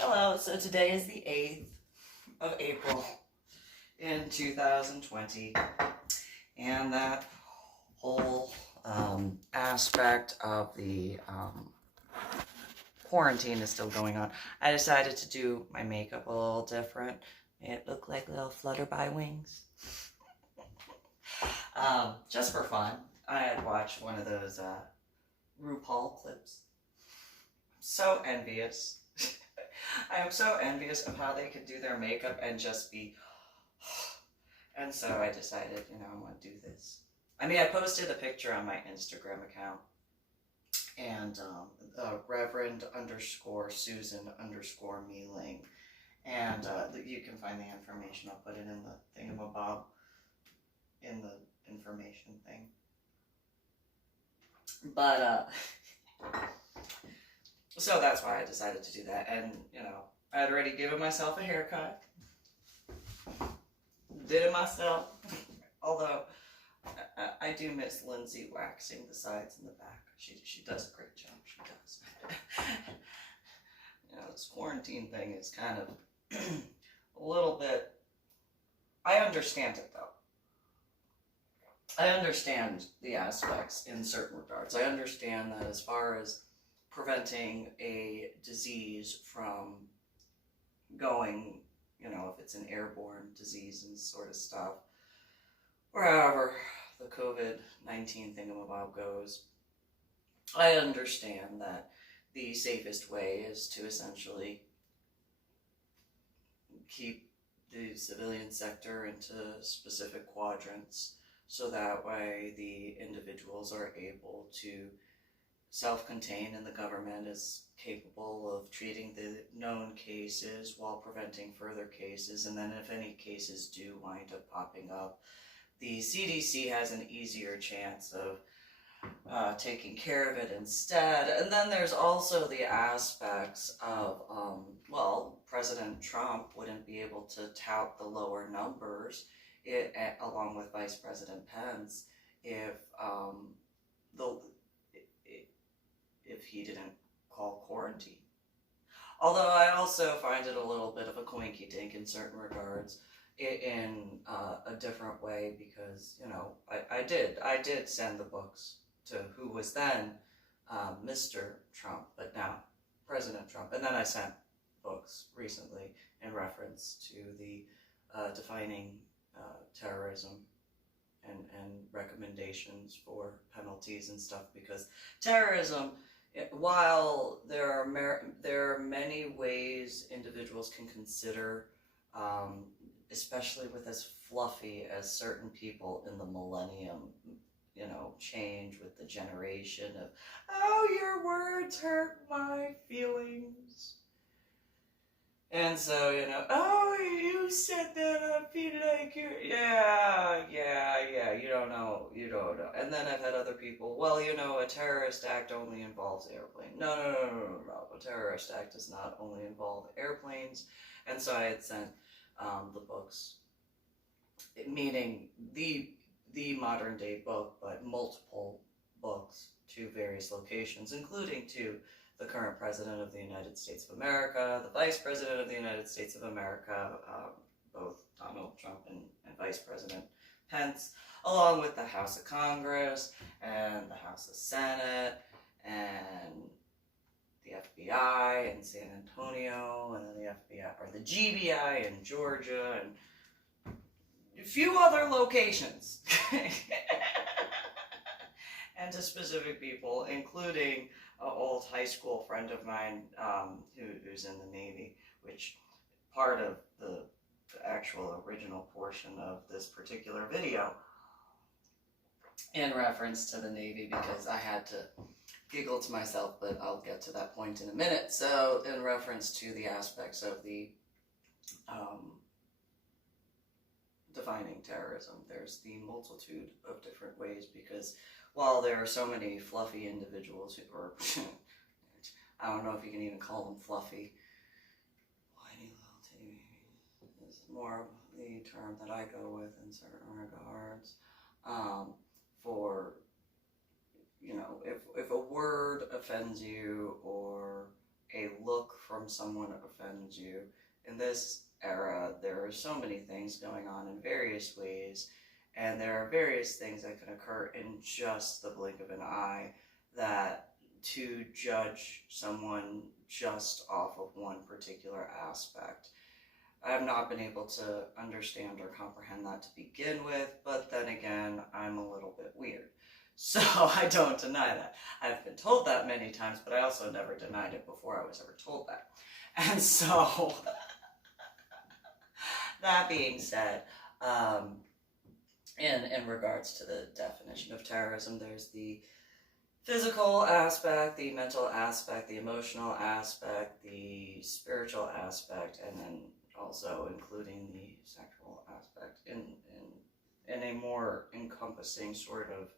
Hello, so today is the 8th of April in 2020, and that whole aspect of the quarantine is still going on. I decided to do my makeup a little different. It looked like little flutterby wings. Just for fun. I had watched one of those RuPaul clips. I'm so envious. I am so envious of how they could do their makeup and just be... And so I decided, I want to do this. I mean, I posted a picture on my Instagram account, and Reverend _Susan _MeeLing, and you can find the information. I'll put it in the thingamabob, in the information thing. But, so that's why I decided to do that, and, I had already given myself a haircut. Did it myself, although I do miss Lindsay waxing the sides and the back. She does a great job, she does. This quarantine thing is kind of a little bit, I understand it though. I understand the aspects in certain regards. I understand that as far as preventing a disease from going, if it's an airborne disease and sort of stuff, or however the COVID-19 thingamabob goes, I understand that the safest way is to essentially keep the civilian sector into specific quadrants, so that way the individuals are able to self-contain and the government is capable of treating the known cases while preventing further cases. And then if any cases do wind up popping up, the CDC has an easier chance of taking care of it instead. And then there's also the aspects of, President Trump wouldn't be able to tout the lower numbers along with Vice President Pence if he didn't call quarantine. Although I also find it a little bit of a coinky-dink in certain regards, in a different way, because, I did send the books to who was then Mr. Trump, but now President Trump. And then I sent books recently in reference to the defining terrorism and recommendations for penalties and stuff, because terrorism, while there are many ways individuals can consider, especially with as fluffy as certain people in the millennium, change with the generation of, oh, your words hurt my feelings. And so, oh, you said that, I feel like you're, yeah, you don't know. And then I've had other people, well, a terrorist act only involves airplanes. No. A terrorist act does not only involve airplanes. And so I had sent the books, meaning the modern day book, but multiple books to various locations, including to the current President of the United States of America, the Vice President of the United States of America, both Donald Trump and Vice President Pence, along with the House of Congress and the House of Senate and the FBI in San Antonio, and then the FBI, or the GBI in Georgia, and a few other locations. And to specific people, including an old high school friend of mine who's in the Navy, which part of the actual original portion of this particular video in reference to the Navy, because I had to giggle to myself, but I'll get to that point in a minute. So in reference to the aspects of the defining terrorism, there's the multitude of different ways, because while there are so many fluffy individuals who are, I don't know if you can even call them fluffy, whiny little titty is more the term that I go with in certain regards, for, if a word offends you, or a look from from someone offends you. In this era, there are so many things going on in various ways, and there are various things that can occur in just the blink of an eye, that to judge someone just off of one particular aspect, I have not been able to understand or comprehend that to begin with, but then again, I'm a little bit weird. So I don't deny that. I've been told that many times, but I also never denied it before I was ever told that. And so, that being said, in regards to the definition of terrorism, there's the physical aspect, the mental aspect, the emotional aspect, the spiritual aspect, and then also including the sexual aspect in a more encompassing sort of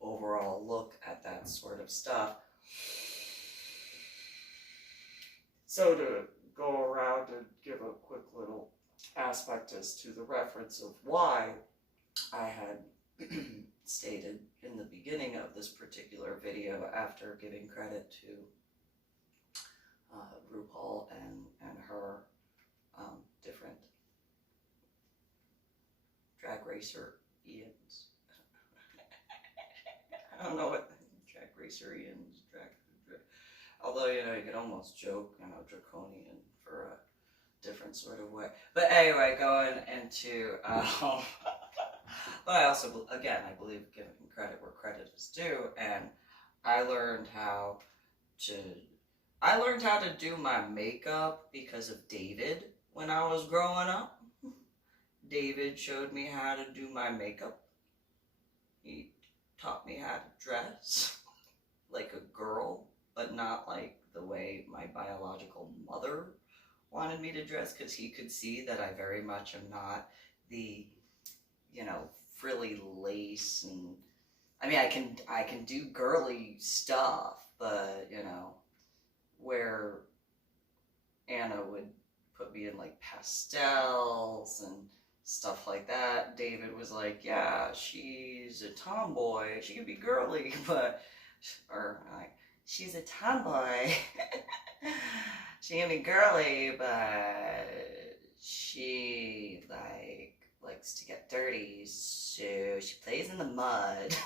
overall look at that sort of stuff. So to go around and give a quick little aspect as to the reference of why I had stated in the beginning of this particular video, after giving credit to RuPaul and her different drag racer Ians. I don't know what drag racer Ians, although, you could almost joke, draconian for a different sort of way. But anyway, going into, but I also, again, I believe giving credit where credit is due, and I learned how to do my makeup because of David when I was growing up. David showed me how to do my makeup. He taught me how to dress like a girl, but not like the way my biological mother wanted me to dress, because he could see that I very much am not the, frilly lace, and I mean, I can do girly stuff, but, where Anna would put me in like pastels and stuff like that, David was like, yeah, she's a tomboy, she can be girly, but, or like, she's a tomboy, she can be girly, but she likes to get dirty, so she plays in the mud.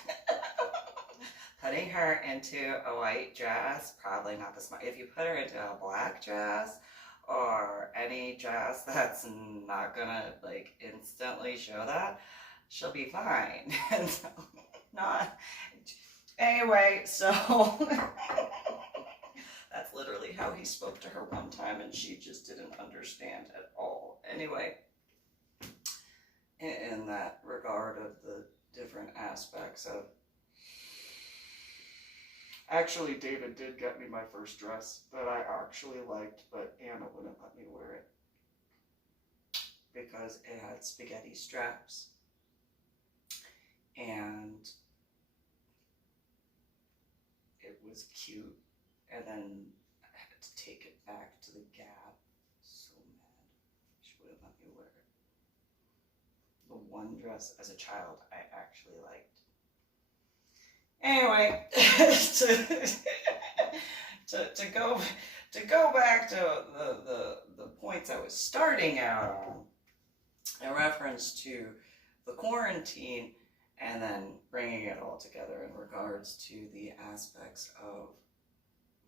Putting her into a white dress, probably not the smart. If you put her into a black dress, or any dress that's not gonna instantly show that, she'll be fine. And so, not anyway, so that's literally how he spoke to her one time, and she just didn't understand at all. Anyway, in that regard of the different aspects of, actually, David did get me my first dress that I actually liked, but Anna wouldn't let me wear it because it had spaghetti straps, and it was cute, and then I had to take it back to the Gap. So mad. She wouldn't let me wear it. The one dress as a child I actually liked. Anyway, to go back to the points I was starting out on, in reference to the quarantine, and then bringing it all together in regards to the aspects of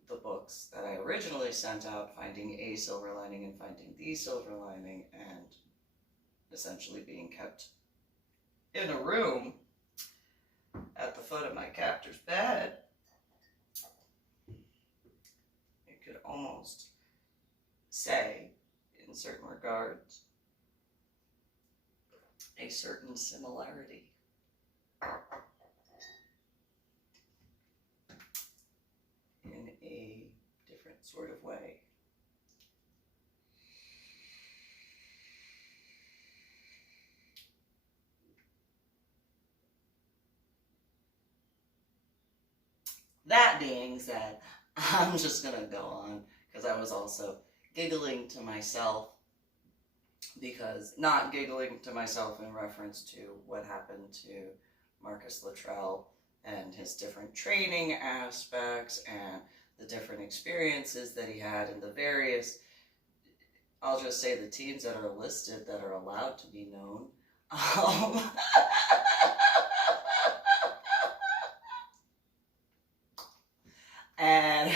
the books that I originally sent out, finding a silver lining and finding the silver lining, and essentially being kept in a room at the foot of my captor's bed. You could almost say, in certain regards, a certain similarity. In a different sort of way. That being said, I'm just going to go on, because I was also giggling to myself, because not giggling to myself in reference to what happened to Marcus Luttrell and his different training aspects and the different experiences that he had and the various, I'll just say the teams that are listed that are allowed to be known. And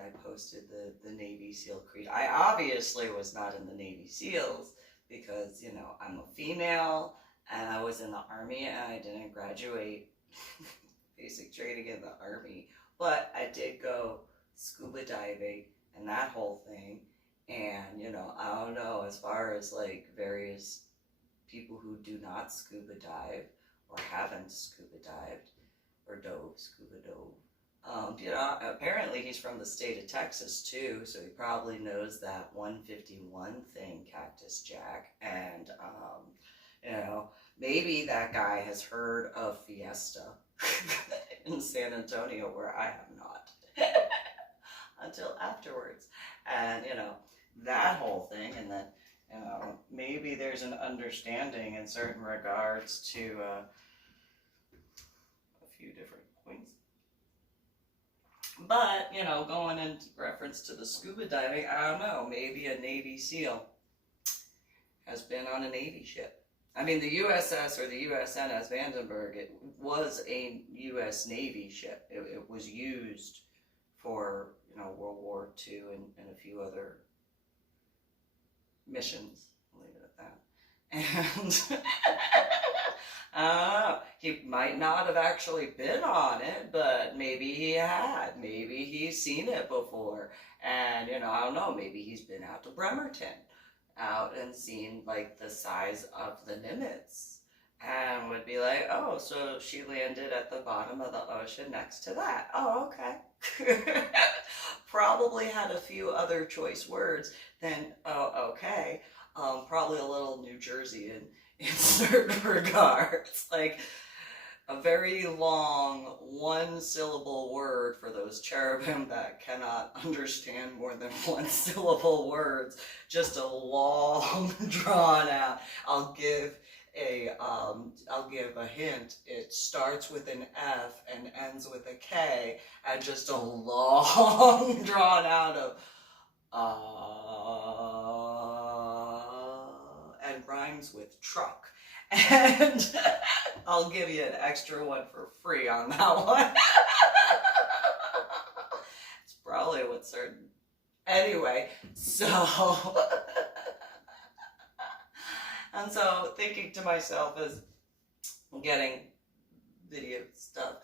I posted the Navy SEAL creed. I obviously was not in the Navy SEALs because, you know, I'm a female and I was in the Army and I didn't graduate basic training in the Army, but I did go scuba diving and that whole thing. And, you know, I don't know, as far as like various people who do not scuba dive or haven't scuba dived or scuba dove. You know, apparently he's from the state of Texas too, so he probably knows that 151 thing, Cactus Jack. And, you know, maybe that guy has heard of Fiesta in San Antonio, where I have not until afterwards. And, you know, that whole thing. And then, you know, maybe there's an understanding in certain regards to a few different points. But, you know, going in reference to the scuba diving, I don't know, maybe a Navy SEAL has been on a Navy ship. I mean, the USS or the USNS Vandenberg, it was a U.S. Navy ship. It was used for, you know, World War II and a few other missions. I'll leave it at that. And he might not have actually been on it, but maybe he had. Maybe he's seen it before. And, you know, I don't know, maybe he's been out to Bremerton, out and seen like the size of the Nimitz, and would be like, oh, so she landed at the bottom of the ocean next to that. Oh, okay. Probably had a few other choice words than, oh, okay. Probably a little New Jerseyan in certain regards. Like a very long one-syllable word for those cherubim that cannot understand more than one-syllable words. Just a long, drawn out. I'll give a hint. It starts with an F and ends with a K, and just a long, drawn out of and rhymes with truck. And I'll give you an extra one for free on that one. It's probably what certain... Anyway, so... And so thinking to myself as getting video stuff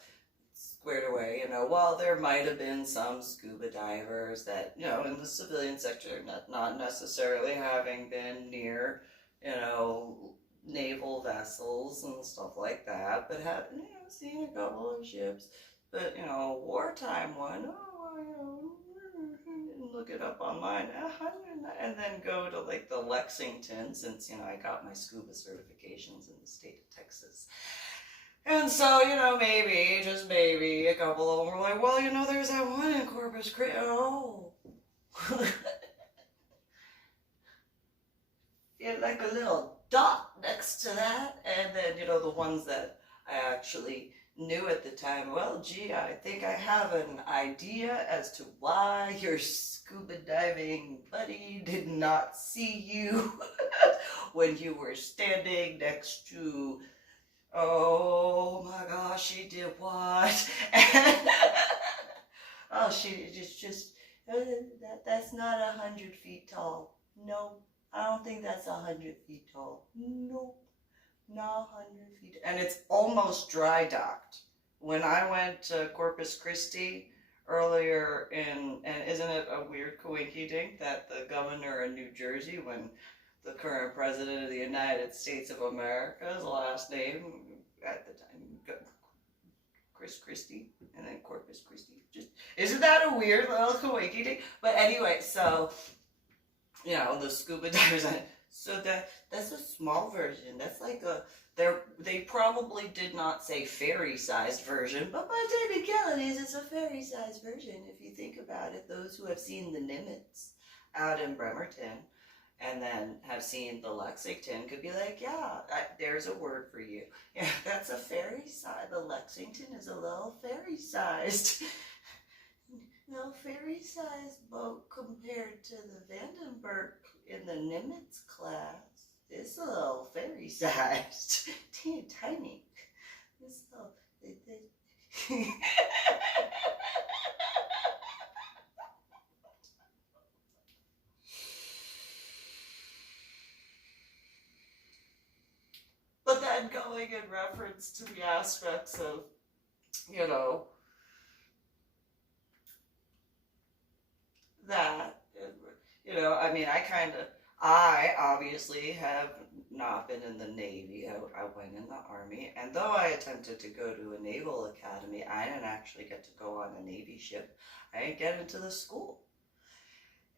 squared away, you know, while there might have been some scuba divers that, you know, in the civilian sector, not necessarily having been near, you know, naval vessels and stuff like that, but had, you know, seen a couple of ships, but, you know, wartime one, oh, you know, look it up online, and then go to like the Lexington, since, you know, I got my scuba certifications in the state of Texas. And so, you know, maybe, just maybe, a couple of them were like, well, you know, there's that one in Corpus Christi, oh. Yeah, like a little dot next to that. And then, you know, the ones that I actually knew at the time, well, gee, I think I have an idea as to why your scuba diving buddy did not see you when you were standing next to, oh my gosh, she did what? And oh, she just that's not 100 feet tall. No, I don't think that's 100 feet tall. Nope. Not 100 feet. And it's almost dry docked. When I went to Corpus Christi earlier and isn't it a weird coinky-dink that the governor of New Jersey, when the current president of the United States of America's last name at the time, Chris Christie, and then Corpus Christi. Just, isn't that a weird little coinky-dink? But anyway, so, you know, the scuba divers, so that's a small version. That's like a, they probably did not say fairy-sized version, but by technicalities, it's a fairy-sized version if you think about it. Those who have seen the Nimitz out in Bremerton, and then have seen the Lexington could be like, yeah, there's a word for you. Yeah, that's a fairy size. The Lexington is a little fairy-sized, little fairy-sized boat compared to the Vandenberg in the Nimitz class. It's a little fairy-sized, teeny tiny. This little. But then going in reference to the aspects of, you know, that, you know, I mean, I obviously have not been in the Navy. I went in the Army, and though I attempted to go to a naval academy, I didn't actually get to go on a Navy ship. I didn't get into the school.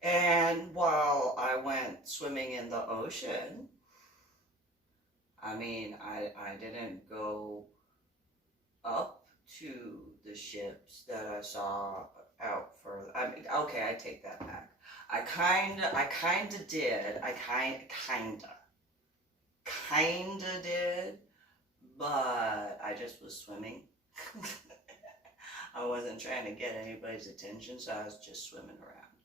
And while I went swimming in the ocean, I mean, I didn't go up to the ships that I saw out further. I mean, okay, I take that back. I kinda did. I kinda did, but I just was swimming. I wasn't trying to get anybody's attention, so I was just swimming around.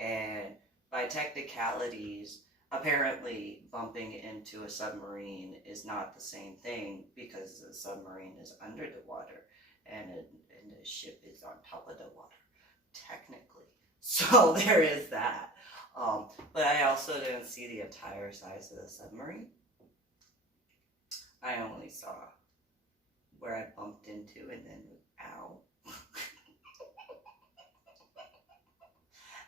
And by technicalities, apparently bumping into a submarine is not the same thing because the submarine is under the water and the ship is on top of the water, technically. So there is that. But I also didn't see the entire size of the submarine. I only saw where I bumped into and then, ow.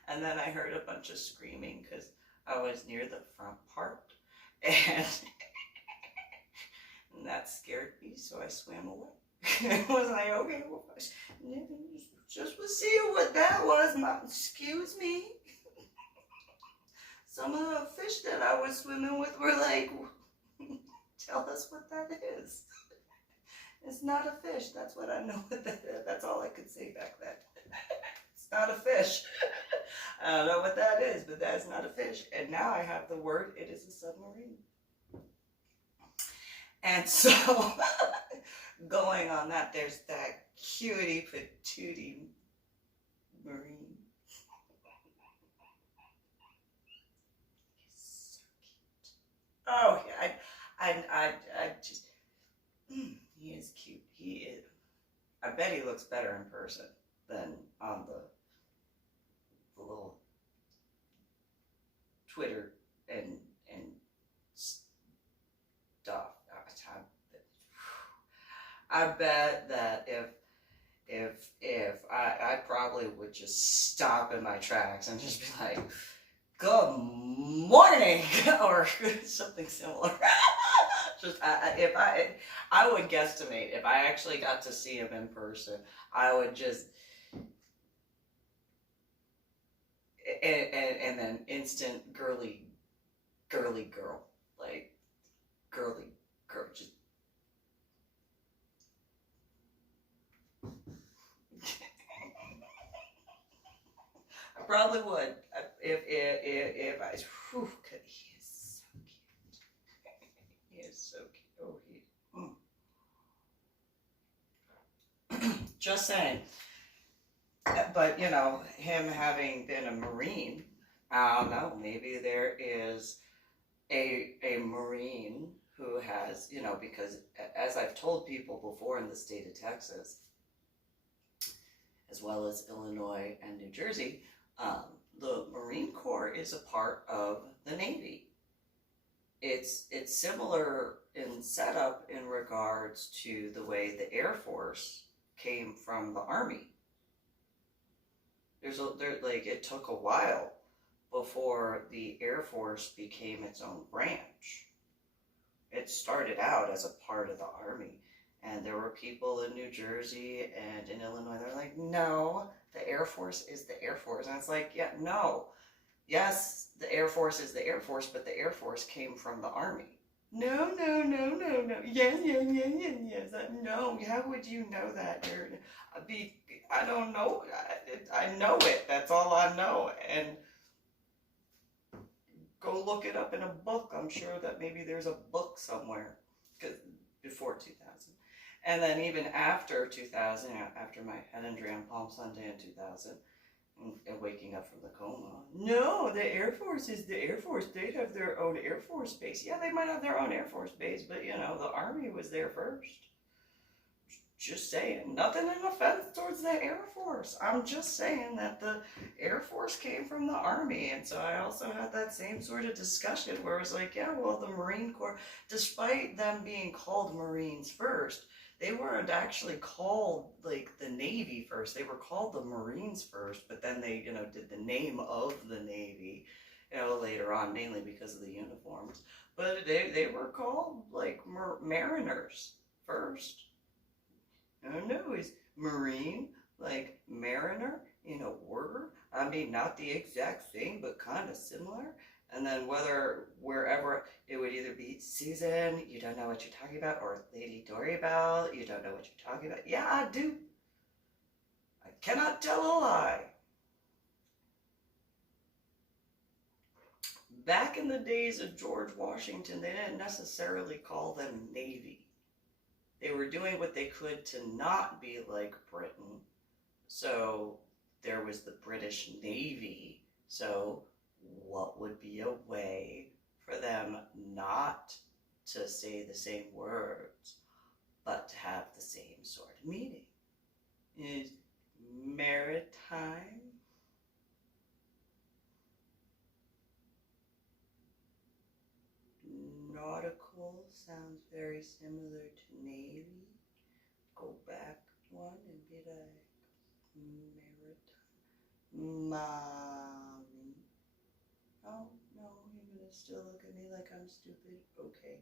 And then I heard a bunch of screaming because I was near the front part, and that scared me, so I swam away. I was like, okay, well, just was seeing what that was. Excuse me. Some of the fish that I was swimming with were like, tell us what that is. It's not a fish. That's what I know what that is. That's all I could say back then. It's not a fish. I don't know what that is, but that's not a fish. And now I have the word, it is a submarine. And so, going on that, there's that cutie patootie marine. He's so cute. Oh, yeah, I just, he is cute. He is. I bet he looks better in person than on the little Twitter and stuff. I bet that if I probably would just stop in my tracks and just be like, "Good morning," or something similar. Just if I would guesstimate if I actually got to see him in person, I would just. And then instant girly girl, like girly girl, just I probably would if I. Whew, he is so cute. He is so cute. Oh, just saying. But, you know, him having been a Marine, I don't know, maybe there is a Marine who has, you know, because as I've told people before in the state of Texas, as well as Illinois and New Jersey, the Marine Corps is a part of the Navy. It's similar in setup in regards to the way the Air Force came from the Army. It took a while before the Air Force became its own branch. It started out as a part of the Army, and there were people in New Jersey and in Illinois that were like, no, the Air Force is the Air Force. And it's like, yeah, no. Yes, the Air Force is the Air Force, but the Air Force came from the Army. No. Yes. No, how would you know that? I don't know. I know it. That's all I know. And go look it up in a book. I'm sure that maybe there's a book somewhere, because before 2000. And then even after 2000, after my head injury on Palm Sunday in 2000, and waking up from the coma. No, the Air Force is the Air Force. They have their own Air Force base. Yeah, they might have their own Air Force base, but you know, the Army was there first. Just saying. Nothing in offense towards the Air Force. I'm just saying that the Air Force came from the Army. And so I also had that same sort of discussion where it was like, yeah, well, the Marine Corps, despite them being called Marines first, they weren't actually called like the Navy first. They were called the Marines first, but then they, you know, did the name of the Navy, you know, later on, mainly because of the uniforms. But they were called like mariners first. No, is Marine like mariner in a word? I mean, not the exact same, but kind of similar. And then wherever it would either be Susan, you don't know what you're talking about, or Lady Dori Belle, you don't know what you're talking about. Yeah, I do. I cannot tell a lie. Back in the days of George Washington, they didn't necessarily call them Navy. They were doing what they could to not be like Britain. So there was the British Navy. So what would be a way for them not to say the same words, but to have the same sort of meaning? Is maritime? Nautical sounds very similar to Navy. Go back one and be like maritime. Marine. Oh, no, you're gonna still look at me like I'm stupid. Okay,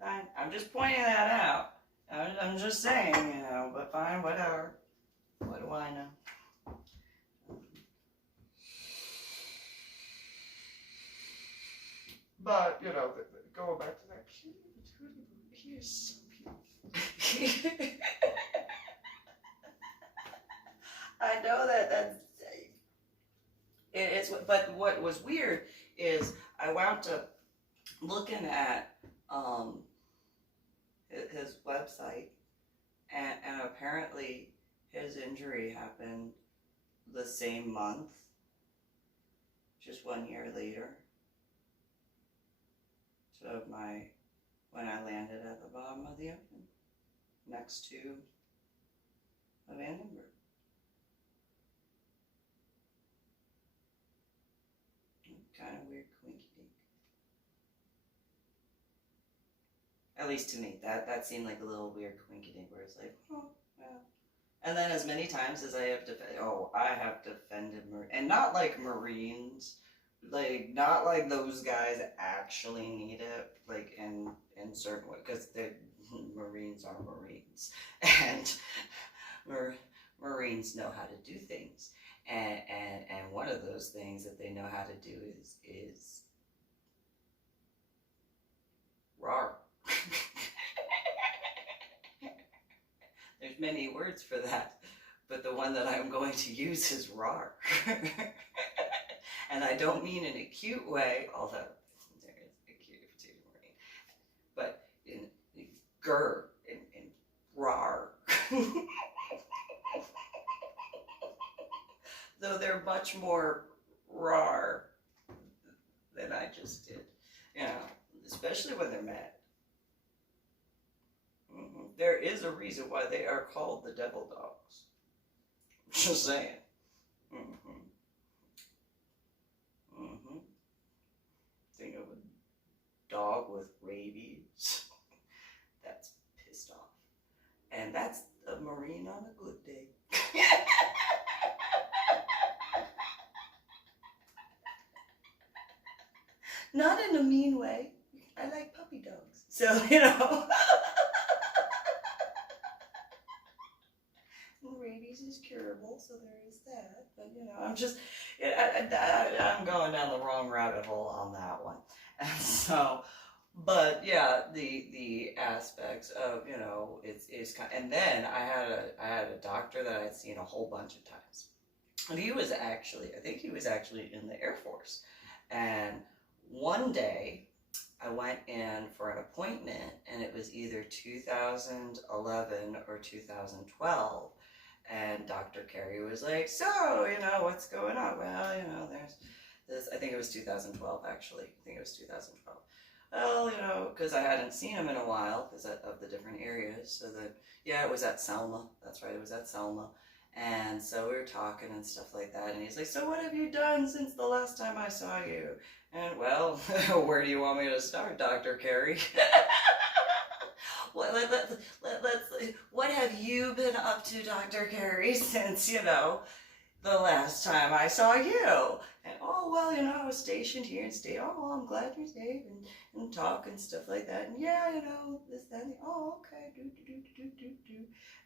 fine. I'm just pointing that out. I'm just saying, you know, but fine, whatever. What do I know? But, you know, going back to that, he is so beautiful. I know that's it's, but what was weird is I wound up looking at his website, and apparently his injury happened the same month, just 1 year later. So when I landed at the bottom of the ocean, next to Vandenberg. Kind of weird, quinky dink. At least to me, that seemed like a little weird quinky dink, where it's like, oh, well. And then as many times as I have defended and not like Marines, like not like those guys actually need it, like in certain ways, because the Marines are Marines, and Marines know how to do things. And one of those things that they know how to do is rawr. There's many words for that, but the one that I'm going to use is rawr. And I don't mean in a cute way, although there is a cute to Marine, but in grr, in rawr. Though they're much more raw than I just did, you know, especially when they're mad. There is a reason why they are called the devil dogs. Just saying. Think of a dog with rabies. That's pissed off. And that's a Marine on a good day. Not in a mean way. I like puppy dogs. So, you know. Rabies is curable, so there is that. But, you know, I'm just, I'm going down the wrong rabbit hole on that one. And so, but yeah, the aspects of, you know, it's kind of, and then I had a doctor that I'd seen a whole bunch of times. And he was actually, I think he was actually in the Air Force. And one day I went in for an appointment, and it was either 2011 or 2012. And Dr. Carey was like, so, what's going on? Well, there's this, I think it was 2012, actually. I think it was 2012. Well, because I hadn't seen him in a while because of the different areas. So that, yeah, it was at Selma. That's right, it was at Selma. And so we were talking and stuff like that. And he's like, so what have you done since the last time I saw you? And, well, where do you want me to start, Dr. Carey? What have you been up to, Dr. Carey, since, the last time I saw you? And, oh, well, I was stationed here and stayed. Oh, well, I'm glad you're safe, and talk and stuff like that. And, yeah, this, that, and the, oh, okay, do.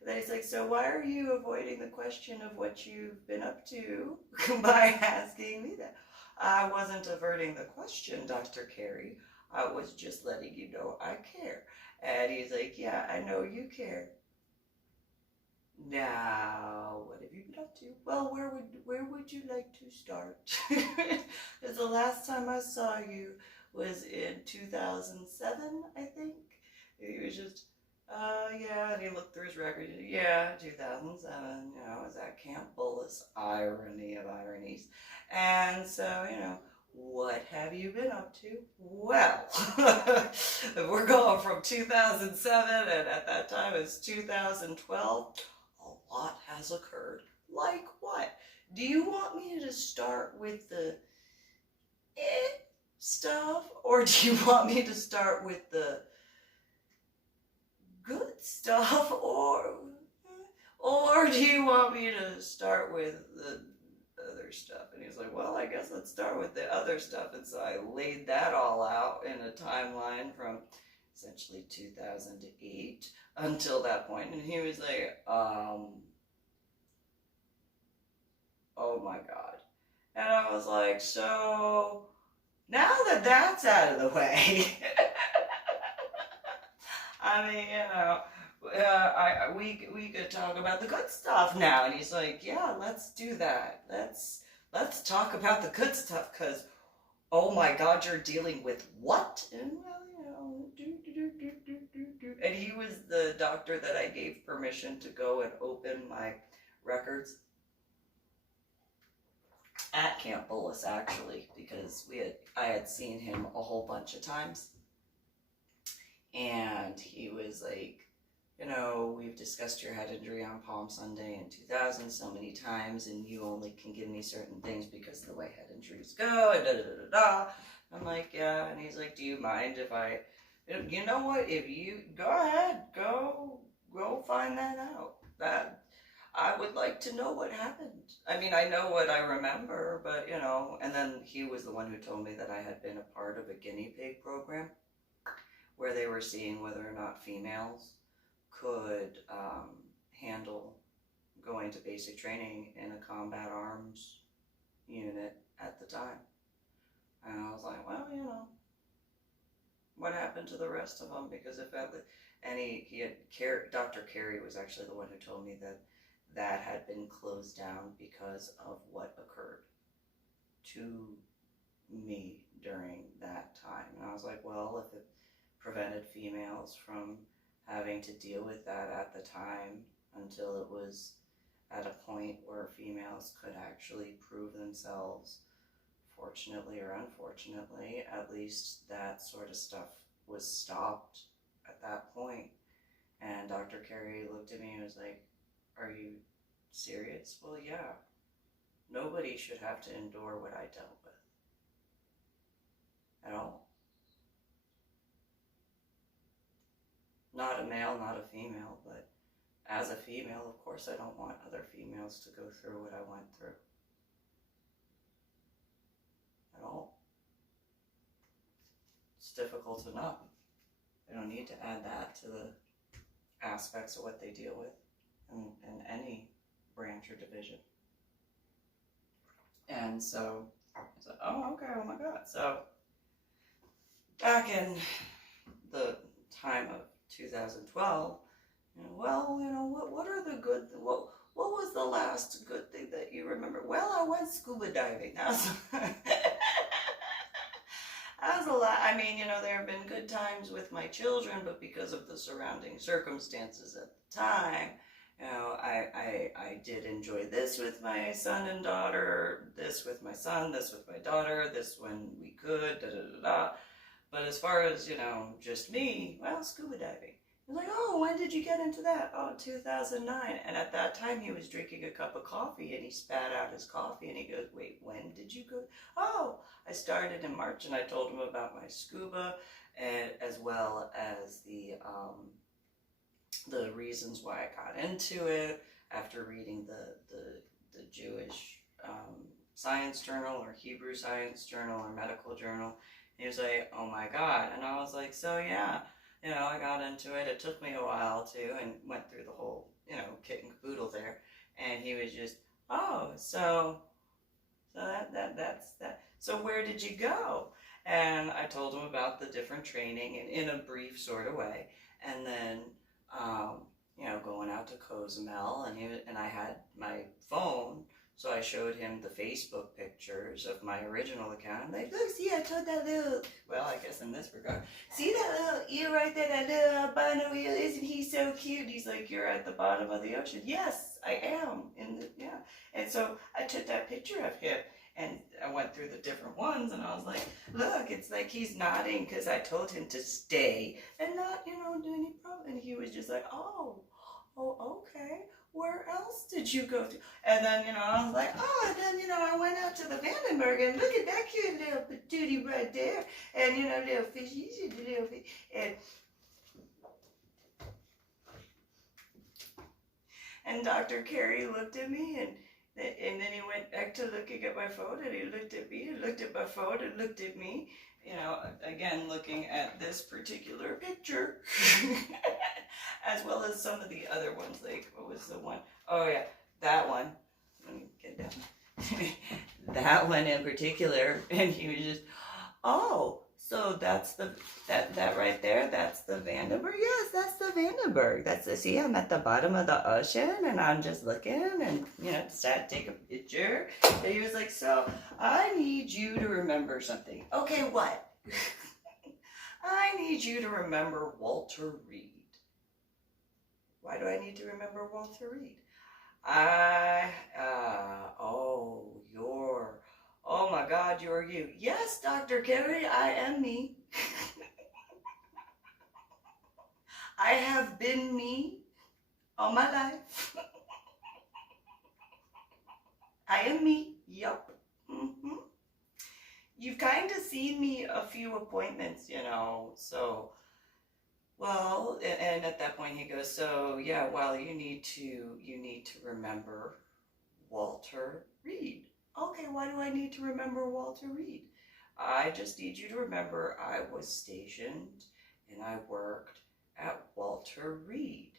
And then he's like, so why are you avoiding the question of what you've been up to by asking me that? I wasn't averting the question, Dr. Carey. I was just letting you know I care. And he's like, yeah, I know you care. Now, what have you been up to? Well, where would you like to start? Because the last time I saw you was in 2007, I think. He was just, yeah, and he looked through his record. Yeah, 2007, I was at Camp Bullis. Irony of ironies. And so, what have you been up to? Well, we're going from 2007, and at that time it's 2012. A lot has occurred. Like what? Do you want me to start with the stuff, or do you want me to start with the good stuff, or do you want me to start with the other stuff? And he's like, well, I guess let's start with the other stuff. And so I laid that all out in a timeline from essentially 2008 until that point. And he was like, oh my God. And I was like, so now that that's out of the way, I mean, we could talk about the good stuff now. And he's like, yeah, let's do that. Let's talk about the good stuff, because, oh my God, you're dealing with what? And, well, and he was the doctor that I gave permission to go and open my records at Camp Bullis, actually, because I had seen him a whole bunch of times. And he was like, we've discussed your head injury on Palm Sunday in 2000 so many times, and you only can give me certain things because of the way head injuries go, and da-da-da-da-da. I'm like, yeah. And he's like, do you mind if I, you know what, if you, go ahead, go find that out. That, I would like to know what happened. I mean, I know what I remember, but, and then he was the one who told me that I had been a part of a guinea pig program where they were seeing whether or not females could handle going to basic training in a combat arms unit at the time. And I was like, well, what happened to the rest of them? Because Dr. Carey was actually the one who told me that had been closed down because of what occurred to me during that time. And I was like, well, if it prevented females from having to deal with that at the time until it was at a point where females could actually prove themselves, fortunately or unfortunately, at least that sort of stuff was stopped at that point. And Dr. Carey looked at me and was like, are you serious? Well, yeah. Nobody should have to endure what I dealt with. At all. Not a male, not a female, but as a female, of course, I don't want other females to go through what I went through. At all. It's difficult enough. I don't need to add that to the aspects of what they deal with in any branch or division. And so I said, oh, okay, oh my God. So back in the time of 2012, what are the good, what was the last good thing that you remember? Well, I went scuba diving. That was a lot. I mean, there have been good times with my children, but because of the surrounding circumstances at the time, I did enjoy this with my son and daughter, this with my son, this with my daughter, this when we could, da da da da. But as far as, just me, well, scuba diving. I was like, oh, when did you get into that? Oh, 2009. And at that time, he was drinking a cup of coffee and he spat out his coffee and he goes, wait, when did you go? Oh, I started in March, and I told him about my scuba, and as well as the reasons why I got into it after reading the Jewish science journal or Hebrew science journal or medical journal. He was like, oh my God. And I was like, so yeah, I got into it. It took me a while too, and went through the whole, kit and caboodle there. And he was just, oh, that's that. So where did you go? And I told him about the different training and in a brief sort of way. And then, going out to Cozumel, and I had my phone, so I showed him the Facebook pictures of my original account. I'm like, look, see, I told that little, well, I guess in this regard, see that little eel right there, that little albino eel, isn't he so cute? He's like, you're at the bottom of the ocean. Yes, I am. Yeah. And so I took that picture of him, and I went through the different ones, and I was like, look, it's like he's nodding because I told him to stay and not, do any problem. And he was just like, oh, okay. Where else did you go to? And then, I was like, oh, and then, I went out to the Vandenberg, and look at that cute little patootie right there. And, little fishies, little fish. And Dr. Carey looked at me, and then he went back to looking at my phone, and he looked at me, and looked at my phone, and looked at me. Again, looking at this particular picture, as well as some of the other ones, like, what was the one? Oh yeah, that one. Let me get down. That one in particular, and he was just, oh, so that's that right there, that's the Vandenberg? Yes, that's the Vandenberg. See, I'm at the bottom of the ocean, and I'm just looking, and, decided to take a picture. And he was like, so, I need you to remember something. Okay, what? I need you to remember Walter Reed. Why do I need to remember Walter Reed? Oh my God, you're you. Yes, Dr. Carey, I am me. I have been me all my life. I am me. Yup. Mm-hmm. You've kind of seen me a few appointments, so, well, and at that point he goes, so yeah, well, you need to remember Walter Reed. Okay, why do I need to remember Walter Reed? I just need you to remember I was stationed and I worked at Walter Reed.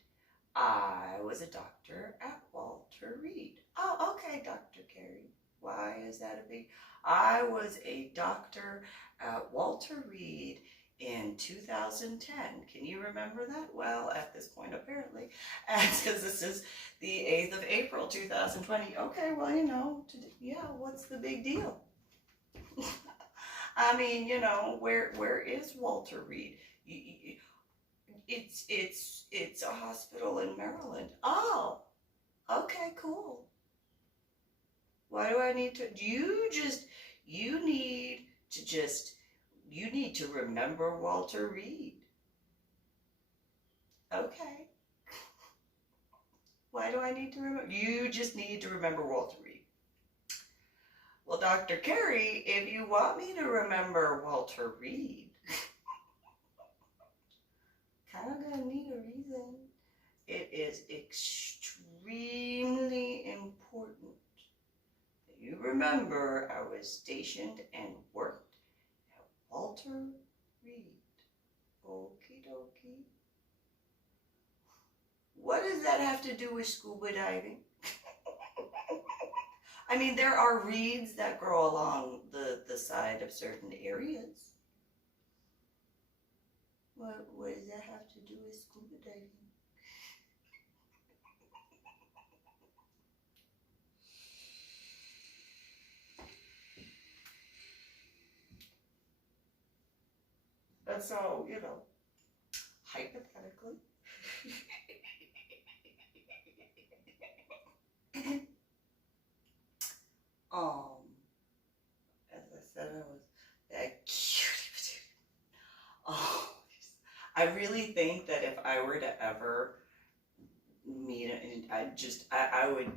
I was a doctor at Walter Reed. Oh, okay, Dr. Carey. Why is that a big... I was a doctor at Walter Reed in 2010. Can you remember that? Well, at this point, apparently. Because this is the 8th of April, 2020. Okay, well, what's the big deal? I mean, where is Walter Reed? It's a hospital in Maryland. Oh, okay, cool. Why do I need to? You need to remember Walter Reed. Okay. Why do I need to remember? You just need to remember Walter Reed. Well, Dr. Carey, if you want me to remember Walter Reed, kind of gonna need a reason. It is extremely important that you remember I was stationed and worked at Walter Reed. Okie dokie. What does that have to do with scuba diving? I mean, there are reeds that grow along the side of certain areas. What does that have to do with scuba diving? so, you know, hypothetically. As I said, I was that cute. Oh, I really think that if I were to ever meet it, I would.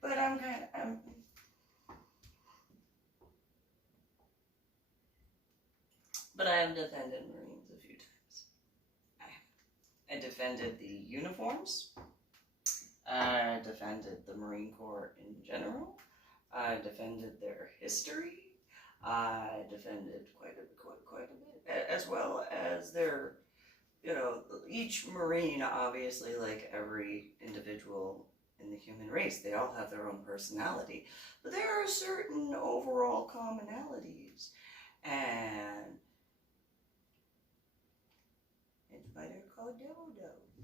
But but I have defended Marines a few times. I defended the uniforms. I defended the Marine Corps in general. I defended their history. I defended quite a bit, as well as their, you know, each Marine, obviously, like every individual in the human race, they all have their own personality, but there are certain overall commonalities, and why they're called devil dogs.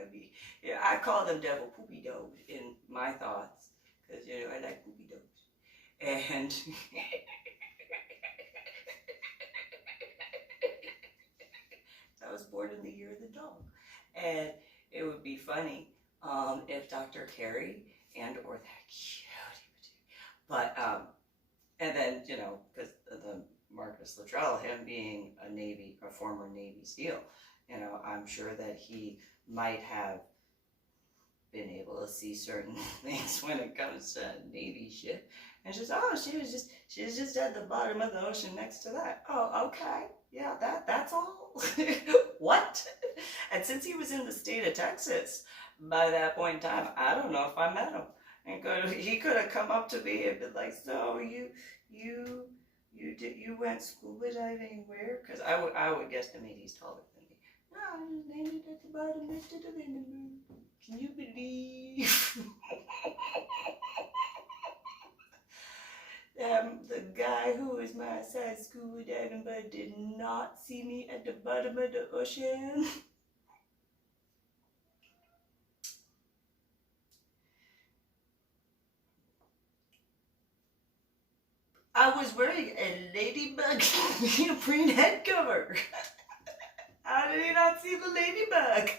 I mean, yeah, I call them devil poopy dogs in my thoughts, because, you know, I like poopy dogs. And I was born in the year of the dog. And it would be funny if Dr. Carey or that cutie, but, and then, you know, because the Marcus Luttrell, him being a former Navy SEAL, you know, I'm sure that he might have been able to see certain things when it comes to Navy ship. And she's, oh, she was just at the bottom of the ocean next to that. Oh, okay. Yeah, that's all. What? And since he was in the state of Texas by that point in time, I don't know if I met him. And he could have come up to me and been like, so you went scuba diving where? Because I would guesstimate he's taller than me. No, I just landed at the bottom next to the Vandenberg. Can you believe? The guy who was my side scuba diving buddy did not see me at the bottom of the ocean. I was wearing a ladybug neoprene head cover. How did he not see the ladybug?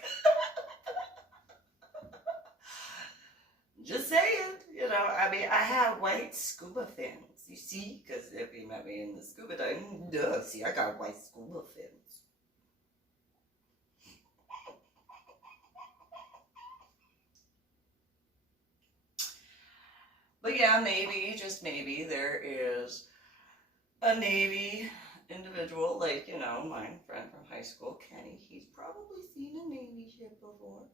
Just saying, you know, I mean, I have white scuba fins. You see, because if you met me in the scuba diving, see, I got white scuba fins. But yeah, maybe, just maybe, there is a Navy individual, like, you know, my friend from high school, Kenny, he's probably seen a Navy ship before.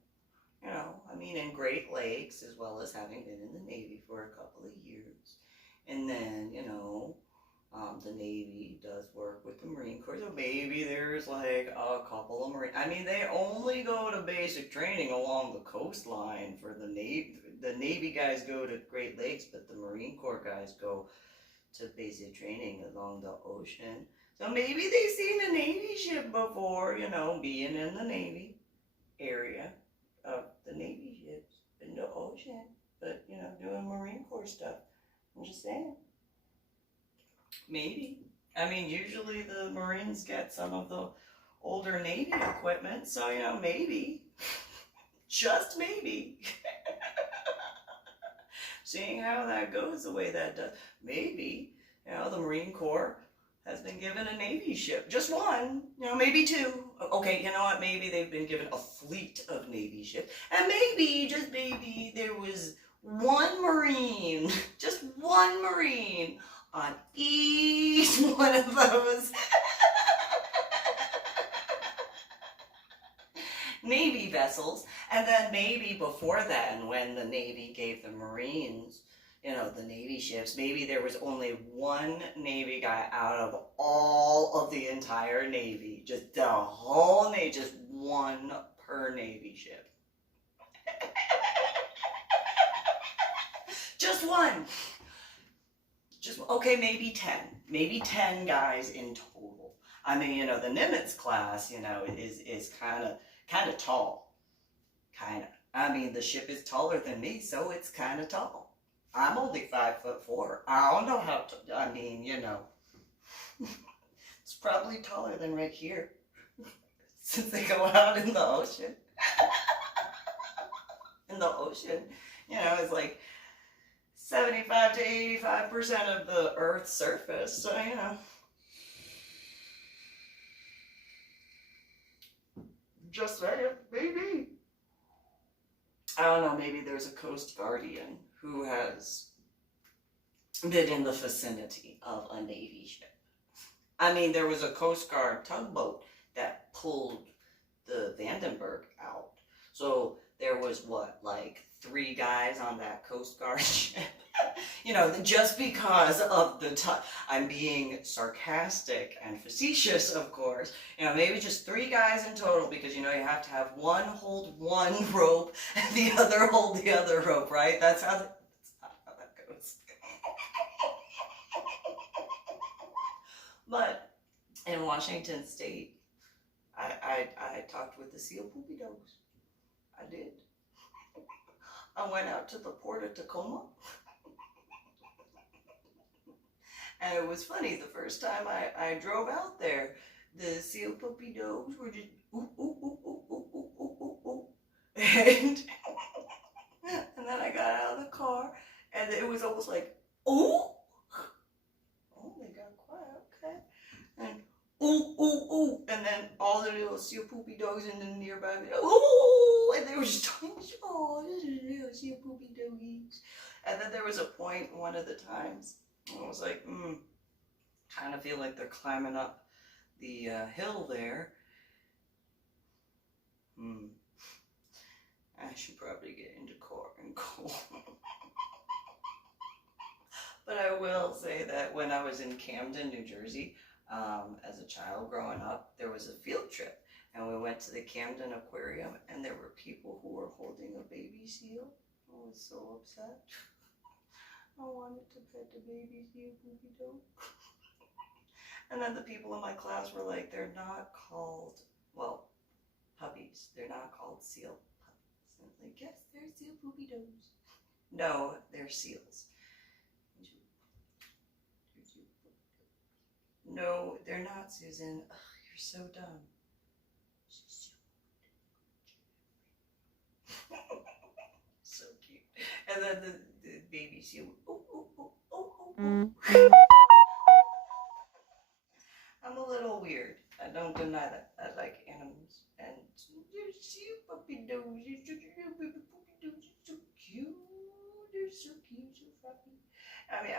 You know, I mean, in Great Lakes, as well as having been in the Navy for a couple of years. And then, you know, the Navy does work with the Marine Corps, so maybe there's like a couple of Marine. I mean, they only go to basic training along the coastline for the Navy. The Navy guys go to Great Lakes, but the Marine Corps guys go to basic training along the ocean. So maybe they've seen a Navy ship before, you know, being in the Navy area of the Navy ships in the ocean, but, you know, doing Marine Corps stuff. I'm just saying. Maybe. I mean, usually the Marines get some of the older Navy equipment, so, you know, maybe. Just maybe. Seeing how that goes the way that does. Maybe, you know, the Marine Corps has been given a Navy ship. Just one, you know, maybe two. Okay, you know what? Maybe they've been given a fleet of Navy ships. And maybe, just maybe, there was one Marine, just one Marine on each one of those Navy vessels. And then maybe before then, when the Navy gave the Marines, you know, the Navy ships, maybe there was only one Navy guy out of all of the entire Navy. Just the whole Navy, just one per Navy ship. Just one. Just, okay, maybe 10. Maybe 10 guys in total. I mean, you know, the Nimitz class, you know, is kind of tall, kind of. I mean, the ship is taller than me, so it's kind of tall. I'm only 5'4". I don't know how to. I mean, you know, it's probably taller than right here, since they go out in the ocean. In the ocean, you know, it's like 75 to 85% of the Earth's surface. So, you know, just saying, maybe. I don't know, maybe there's a Coast Guardian who has been in the vicinity of a Navy ship. I mean, there was a Coast Guard tugboat that pulled the Vandenberg out. So there was what, like 3 guys on that Coast Guard ship? You know, just because of the I'm being sarcastic and facetious, of course. You know, maybe just 3 guys in total, because, you know, you have to have one hold one rope and the other hold the other rope, right? That's not how that goes. But in Washington State, I talked with the seal poopy dogs. I did. I went out to the port of Tacoma. And it was funny, the first time I drove out there, the seal puppy dogs were just ooh, ooh, ooh, ooh, ooh, ooh, ooh, ooh, ooh. And then I got out of the car, and it was almost like, ooh. Oh, they got quiet, okay. And ooh, ooh, ooh. And then all the little seal poopy dogs in the nearby, ooh. And they were just talking, oh, little seal poopy doggies. And then there was a point, one of the times, I was like, kind of feel like they're climbing up the hill there. I should probably get into car and go. But I will say that when I was in Camden, New Jersey, as a child growing up, there was a field trip. And we went to the Camden Aquarium, and there were people who were holding a baby seal. I was so upset. I wanted to pet the baby seal poopy dog. And then the people in my class were like, they're not called, well, puppies. They're not called seal puppies. And I'm like, yes, they're seal poopy dogs. No, they're seals. No, they're not, Susan. Ugh, you're so dumb. So cute. And then the baby seal. Ooh, ooh, ooh, ooh, ooh, ooh. I'm a little weird. I don't deny that. I like animals. And they're so puppy dogs. You're so cute. They're so cute, so fluffy. I mean,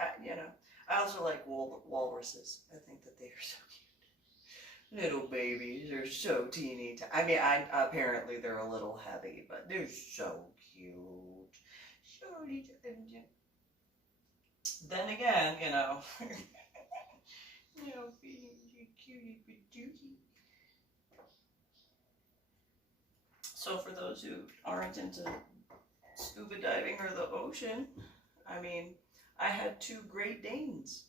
I also like walruses. I think that they are so cute. Little babies. They're so teeny. I mean, apparently they're a little heavy, but they're so cute. So then again, being cutie patootie. So for those who aren't into scuba diving or the ocean, I mean, I had 2 Great Danes.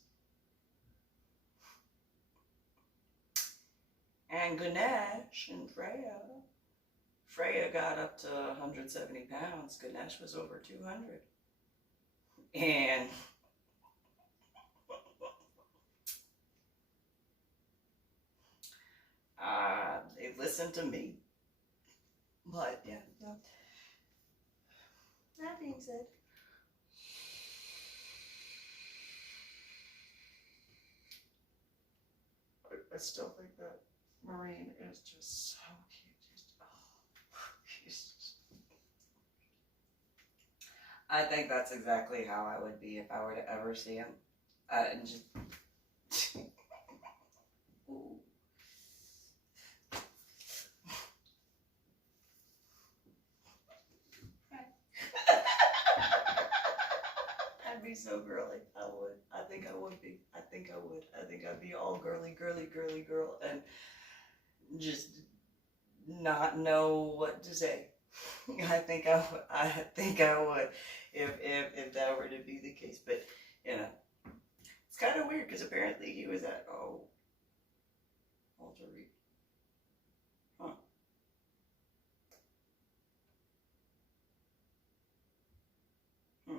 And Ganesh and Freya. Freya got up to 170 pounds. Ganesh was over 200. And they listened to me. But yeah, no. That being said, I still think that Marine is just so cute. I think that's exactly how I would be if I were to ever see him. And just ooh. I'd be so girly. I would. I think I would be. I think I would. I think I'd be all girly, girly, girly, girl, and just not know what to say. I think I would. I think I would if that were to be the case. But it's kind of weird because apparently he was at Walter Reed. Huh. Hmm.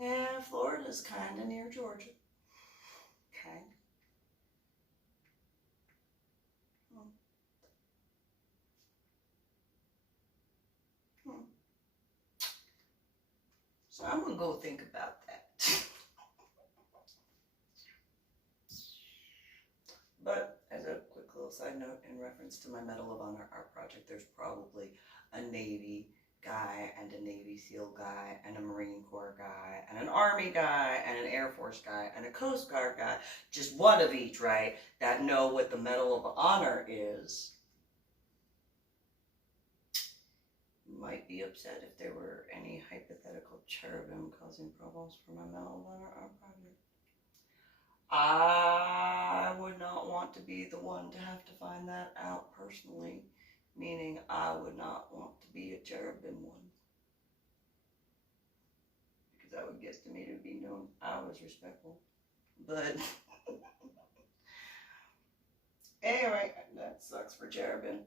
Yeah, Florida's kind of near Georgia. Kind of. Hmm. Hmm. So I'm gonna go think about that. But as a quick little side note, in reference to my Medal of Honor art project, there's probably a Navy guy and a Navy SEAL guy and a Marine Corps guy and an Army guy and an Air Force guy and a Coast Guard guy, just one of each, right, that know what the Medal of Honor is. Might be upset if there were any hypothetical cherubim causing problems for my Medal of Honor art project. I would not want to be the one to have to find that out personally, meaning I would not want to be a cherubim one. Because that would get to me to be known I was respectful. But anyway, that sucks for cherubim.